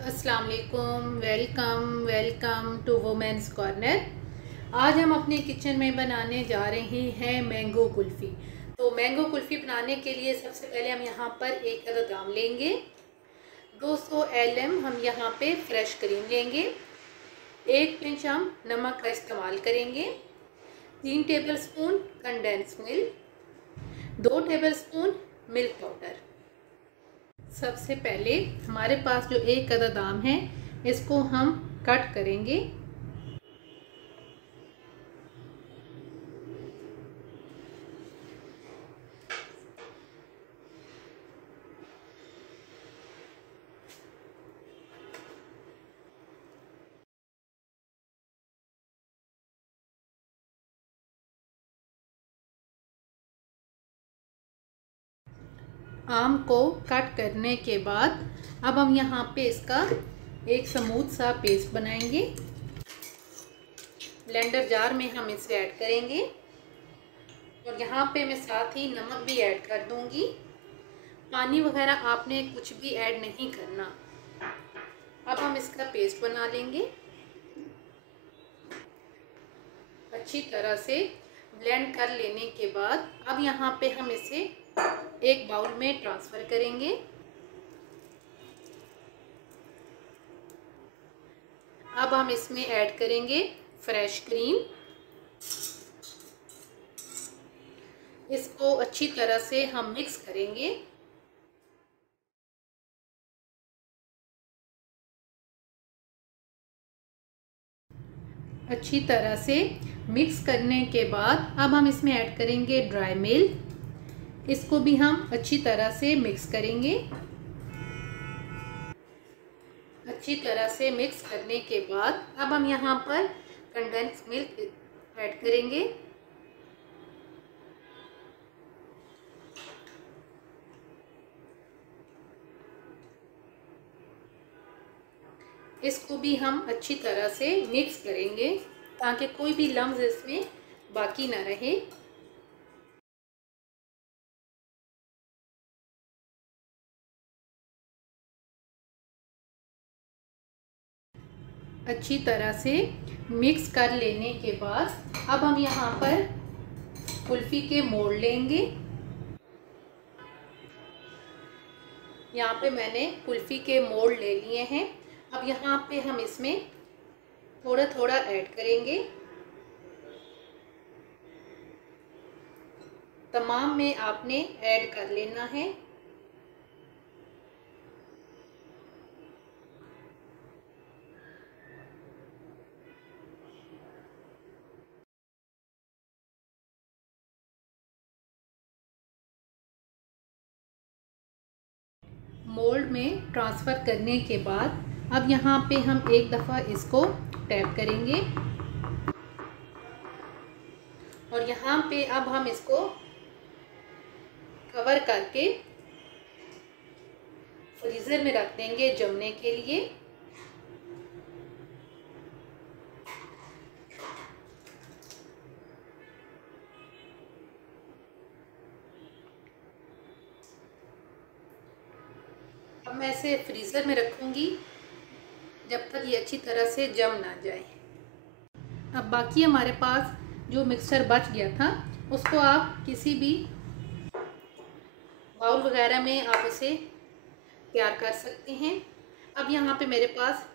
अस्सलाम वालेकुम। Welcome to women's corner. आज हम अपने किचन में बनाने जा रहे हैं मैंगो कुल्फ़ी। तो मैंगो कुल्फ़ी बनाने के लिए सबसे पहले हम यहाँ पर एक अदद आम लेंगे। 200 ml हम यहाँ पे फ्रेश क्रीम लेंगे। 1 पिंच हम नमक का इस्तेमाल करेंगे। 3 tablespoon condense milk, 2 tablespoon milk powder. सबसे पहले हमारे पास जो एक अदद आम है इसको हम कट करेंगे। आम को कट करने के बाद अब हम यहाँ पे इसका एक स्मूथ सा पेस्ट बनाएंगे। ब्लेंडर जार में हम इसे ऐड करेंगे और यहाँ पे मैं साथ ही नमक भी ऐड कर दूंगी। पानी वगैरह आपने कुछ भी ऐड नहीं करना। अब हम इसका पेस्ट बना लेंगे। अच्छी तरह से ब्लेंड कर लेने के बाद अब यहाँ पे हम इसे एक बाउल में ट्रांसफ़र करेंगे। अब हम इसमें ऐड करेंगे फ्रेश क्रीम। इसको अच्छी तरह से हम मिक्स करेंगे। अच्छी तरह से मिक्स करने के बाद अब हम इसमें ऐड करेंगे ड्राई मिल्क। इसको भी हम अच्छी तरह से मिक्स करेंगे। अच्छी तरह से मिक्स करने के बाद अब हम यहाँ पर कंडेंस मिल्क ऐड करेंगे। इसको भी हम अच्छी तरह से मिक्स करेंगे ताकि कोई भी लम्स इसमें बाकी ना रहे। अच्छी तरह से मिक्स कर लेने के बाद अब हम यहाँ पर कुल्फ़ी के मोल्ड लेंगे। यहाँ पे मैंने कुल्फ़ी के मोल्ड ले लिए हैं। अब यहाँ पे हम इसमें थोड़ा थोड़ा ऐड करेंगे। तमाम में आपने ऐड कर लेना है। मोल्ड में ट्रांसफ़र करने के बाद अब यहाँ पे हम एक दफ़ा इसको टैप करेंगे और यहाँ पे अब हम इसको कवर करके फ्रीज़र में रख देंगे जमने के लिए। अब मैं इसे फ्रीज़र में रखूँगी जब तक ये अच्छी तरह से जम ना जाए। अब बाकी हमारे पास जो मिक्सचर बच गया था उसको आप किसी भी बाउल वगैरह में आप इसे तैयार कर सकते हैं। अब यहाँ पे मेरे पास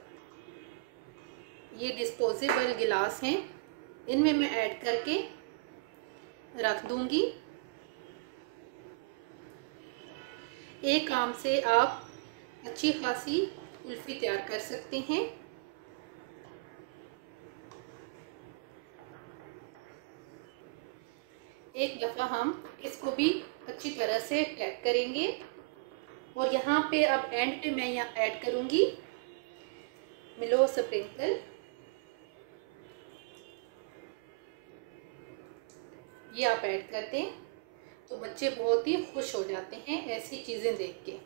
ये डिस्पोजेबल गिलास हैं, इनमें मैं ऐड करके रख दूँगी। एक आम से आप अच्छी खासी कुल्फ़ी तैयार कर सकते हैं। एक दफ़ा हम इसको भी अच्छी तरह से टैप करेंगे और यहाँ पे अब एंड पे मैं यहाँ ऐड करूँगी मिलो स्प्रिंकल। ये आप ऐड कर दें तो बच्चे बहुत ही खुश हो जाते हैं ऐसी चीज़ें देख के।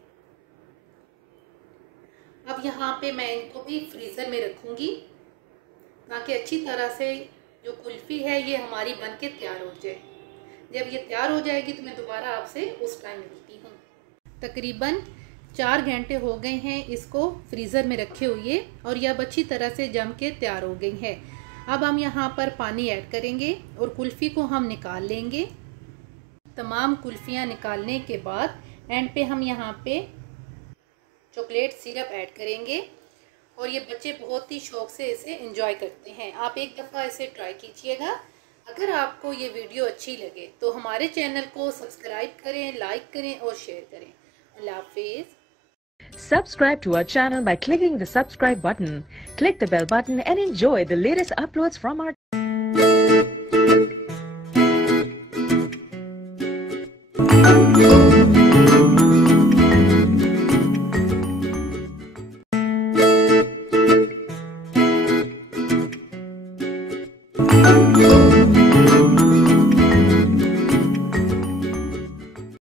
अब यहाँ पे मैं इनको भी फ्रीज़र में रखूँगी ताकि अच्छी तरह से जो कुल्फ़ी है ये हमारी बन के तैयार हो जाए। जब ये तैयार हो जाएगी तो मैं दोबारा आपसे उस टाइम मिलती हूँ। तकरीबन 4 घंटे हो गए हैं इसको फ्रीज़र में रखे हुए और यह अब अच्छी तरह से जम के तैयार हो गई है। अब हम यहाँ पर पानी ऐड करेंगे और कुल्फ़ी को हम निकाल लेंगे। तमाम कुल्फ़ियाँ निकालने के बाद एंड पे हम यहाँ पे चॉकलेट सिरप ऐड करेंगे और ये बच्चे बहुत ही शौक से इसे एंजॉय करते हैं। आप एक दफ़ा इसे ट्राई कीजिएगा। अगर आपको ये वीडियो अच्छी लगे तो हमारे चैनल को सब्सक्राइब करें, लाइक करें और शेयर करें। अल्लाह हाफिज़। Subscribe to our channel by clicking the subscribe button. Click the bell button and enjoy the latest uploads from our